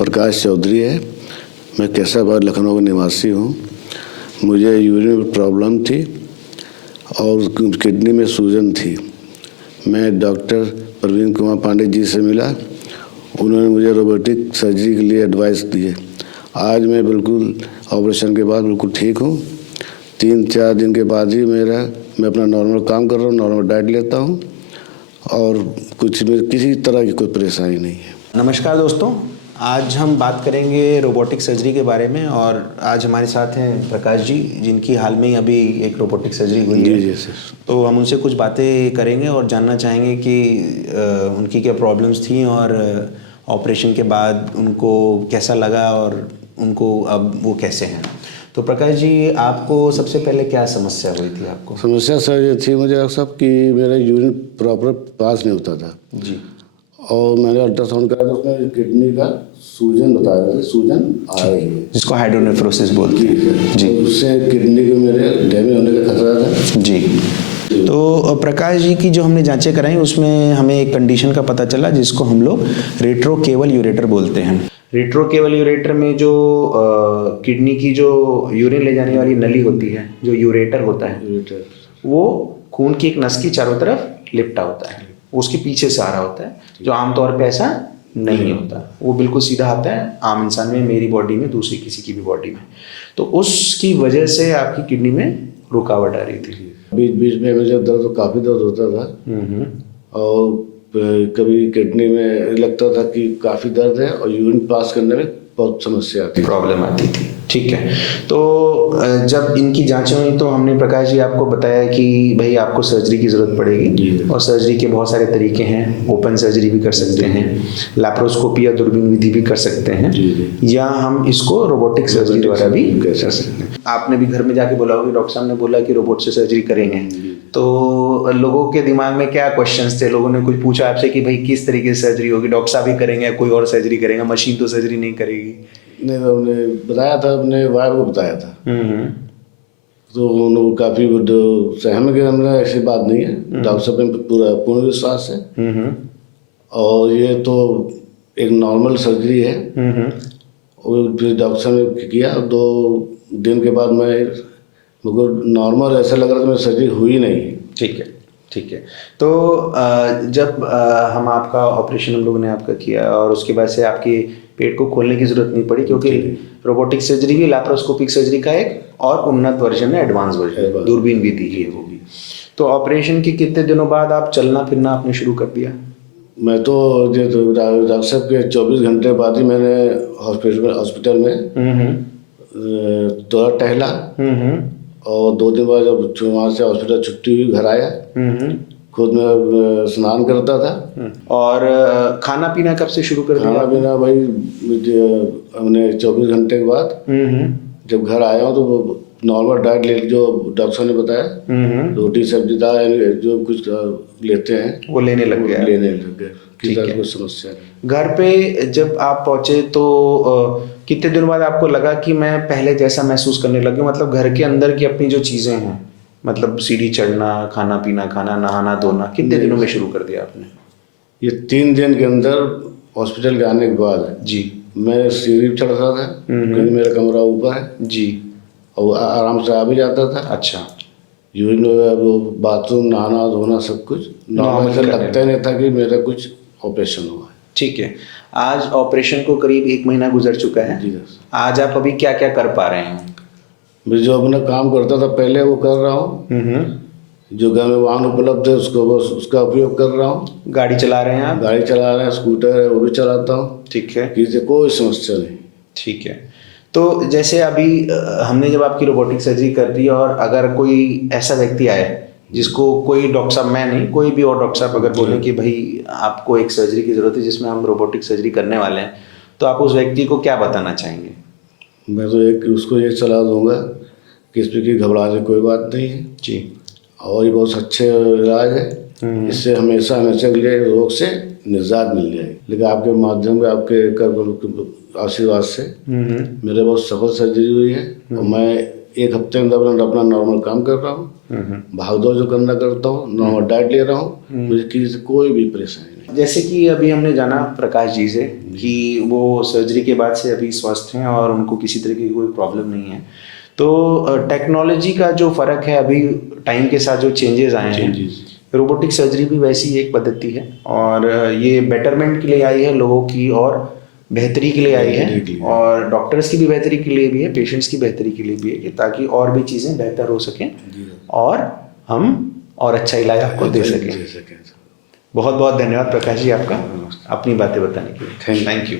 प्रकाश चौधरी है। मैं कैसाबाद लखनऊ का निवासी हूँ। मुझे यूरिन में प्रॉब्लम थी और किडनी में सूजन थी। मैं डॉक्टर प्रवीण कुमार पांडे जी से मिला। उन्होंने मुझे रोबोटिक सर्जरी के लिए एडवाइस दिए। आज मैं बिल्कुल ऑपरेशन के बाद बिल्कुल ठीक हूँ। 3-4 दिन के बाद ही मैं अपना नॉर्मल काम कर रहा हूँ, नॉर्मल डाइट लेता हूँ और किसी तरह की कोई परेशानी नहीं है। नमस्कार दोस्तों, आज हम बात करेंगे रोबोटिक सर्जरी के बारे में और आज हमारे साथ हैं प्रकाश जी, जिनकी हाल में ही अभी एक रोबोटिक सर्जरी हुई है। जी सर। तो हम उनसे कुछ बातें करेंगे और जानना चाहेंगे कि उनकी क्या प्रॉब्लम्स थी और ऑपरेशन के बाद उनको कैसा लगा और उनको अब वो कैसे हैं। तो प्रकाश जी, आपको सबसे पहले क्या समस्या हुई थी? आपको समस्या सर ये थी मुझे सब कि मेरा यूरिन प्रॉपर पास नहीं होता था जी, और मैंने अल्ट्रासाउंड कराया तो उसमें किडनी का सूजन बताया था, सूजन आ रही है जिसको हाइड्रोनेफ्रोसिस बोलते हैं जी। तो उससे किडनी को मेरे डैमेज होने का खतरा था जी। तो प्रकाश जी की जो हमने जांचें कराई उसमें हमें एक कंडीशन का पता चला जिसको हम लोग रेट्रोकेवल यूरेटर बोलते हैं। रेट्रोकेवल यूरेटर में जो किडनी की जो यूरिन ले जाने वाली नली होती है, जो यूरेटर होता है, वो खून की एक नस की चारों तरफ लिपटा होता है, उसके पीछे से आ रहा होता है, जो आमतौर पे ऐसा नहीं होता। वो बिल्कुल सीधा आता है आम इंसान में, मेरी बॉडी में, दूसरी किसी की भी बॉडी में। तो उसकी वजह से आपकी किडनी में रुकावट आ रही थी। बीच बीच में मुझे काफ़ी दर्द होता था और कभी किडनी में लगता था कि काफ़ी दर्द है और यूरिन पास करने में बहुत समस्या आती, प्रॉब्लम आती थी। ठीक है, तो जब इनकी जांचें हुई तो हमने प्रकाश जी आपको बताया कि भाई आपको सर्जरी की ज़रूरत पड़ेगी और सर्जरी के बहुत सारे तरीके हैं। ओपन सर्जरी भी कर सकते हैं, लैप्रोस्कोपी या दूरबीन विधि भी कर सकते हैं, या हम इसको रोबोटिक सर्जरी द्वारा भी कर सकते हैं। आपने भी घर में जाके बोला होगा, डॉक्टर साहब ने बोला कि रोबोट से सर्जरी करेंगे, तो लोगों के दिमाग में क्या क्वेश्चंस थे? लोगों ने कुछ पूछा आपसे कि भाई किस तरीके से सर्जरी होगी, डॉक्टर साहब ही करेंगे, कोई और सर्जरी करेगा, मशीन तो सर्जरी नहीं करेगी? नहीं, उन्होंने बताया था, अपने वाइफ को बताया था तो उन्होंने काफ़ी सहमत कि हमने ऐसी बात नहीं है, डॉक्टर साहब में पूर्ण विश्वास है और ये तो एक नॉर्मल सर्जरी है। और फिर डॉक्टर साहब ने किया, 2 दिन के बाद मुझको नॉर्मल ऐसा लग रहा था, मेरी सर्जरी हुई नहीं। ठीक है, ठीक है। तो जब हम आपका ऑपरेशन हम लोगों ने आपका किया और उसके बाद से आपके पेट को खोलने की ज़रूरत नहीं पड़ी, क्योंकि रोबोटिक सर्जरी भी लैप्रोस्कोपिक सर्जरी का एक और उन्नत वर्जन है, एडवांस वर्जन, दूरबीन विधि है वो भी। तो ऑपरेशन के कितने दिनों बाद आप चलना फिरना आपने शुरू कर दिया? मैं तो डॉक्टर साहब के 24 घंटे बाद ही मैंने हॉस्पिटल में थोड़ा टहला और 2 दिन बाद जब वहाँ से हॉस्पिटल छुट्टी हुई, घर आया, खुद में स्नान करता था। और खाना पीना कब से शुरू कर दिया? खाना पीना भाई हमने 24 घंटे के बाद जब घर आया हूँ तो नॉर्मल डाइट ले, जो डॉक्टर ने बताया, रोटी सब्जी दाल जो कुछ लेते हैं वो लेने लग गया। किसी तरह कोई समस्या नहीं। घर पे जब आप पहुंचे तो कितने दिन बाद आपको लगा कि मैं पहले जैसा महसूस करने लग गया? मतलब घर के अंदर की अपनी जो चीज़ें हैं, मतलब सीढ़ी चढ़ना, खाना पीना, खाना नहाना धोना, कितने दिनों में शुरू कर दिया आपने? ये 3 दिन के अंदर हॉस्पिटल के आने के बाद जी, मैं सीढ़ी चढ़ रहा था क्योंकि मेरा कमरा ऊपर है जी, और आराम से आ भी जाता था। अच्छा, यूरिन बाथरूम, नहाना धोना सब कुछ नॉर्मल से लगता ही नहीं था कि मेरा कुछ ऑपरेशन हुआ है। ठीक है, आज ऑपरेशन को करीब 1 महीना गुजर चुका है। जी आज आप अभी क्या क्या कर पा रहे हैं? मैं जो अपना काम करता था पहले वो कर रहा हूँ, जो घर में वाहन उपलब्ध है उसका उपयोग कर रहा हूँ। गाड़ी चला रहे हैं आप? गाड़ी चला रहे हैं, स्कूटर है वो भी चलाता हूँ। ठीक है, किसी से कोई समस्या नहीं। ठीक है। तो जैसे अभी हमने जब आपकी रोबोटिक सर्जरी कर दी और अगर कोई ऐसा व्यक्ति आए जिसको कोई डॉक्टर साहब, मैं नहीं, कोई भी और डॉक्टर साहब अगर बोले कि भाई आपको एक सर्जरी की ज़रूरत है जिसमें हम रोबोटिक सर्जरी करने वाले हैं, तो आप उस व्यक्ति को क्या बताना चाहेंगे? मैं तो उसको ये सलाह दूंगा कि इसमें की घबराने की कोई बात नहीं है जी, और ये बहुत अच्छे इलाज है। इससे हमेशा हमेशा के लिए रोग से निजात मिल जाएगी। लेकिन आपके माध्यम से, आपके आशीर्वाद से मेरे बहुत सफल सर्जरी हुई है और मैं 1 हफ्ते के अंदर अपना नॉर्मल काम कर रहा हूँ भागदौड़ जो करना करता हूँ, नॉर्मल डाइट ले रहा हूँ, मुझे किसी से कोई भी परेशानी नहीं। जैसे कि अभी हमने जाना प्रकाश जी से कि वो सर्जरी के बाद से अभी स्वस्थ हैं और उनको किसी तरह की कोई प्रॉब्लम नहीं है, तो टेक्नोलॉजी का जो फ़र्क है अभी टाइम के साथ जो चेंजेस आए हैं, रोबोटिक सर्जरी भी वैसी एक पद्धति है और ये बेटरमेंट के लिए आई है, लोगों की और बेहतरी के लिए आई है, और डॉक्टर्स की भी बेहतरी के लिए भी है, पेशेंट्स की बेहतरी के लिए भी है, कि ताकि और भी चीज़ें बेहतर हो सकें और हम और अच्छा इलाज आपको दे सकें। बहुत बहुत धन्यवाद प्रकाश जी आपका अपनी बातें बताने के लिए। Thank you.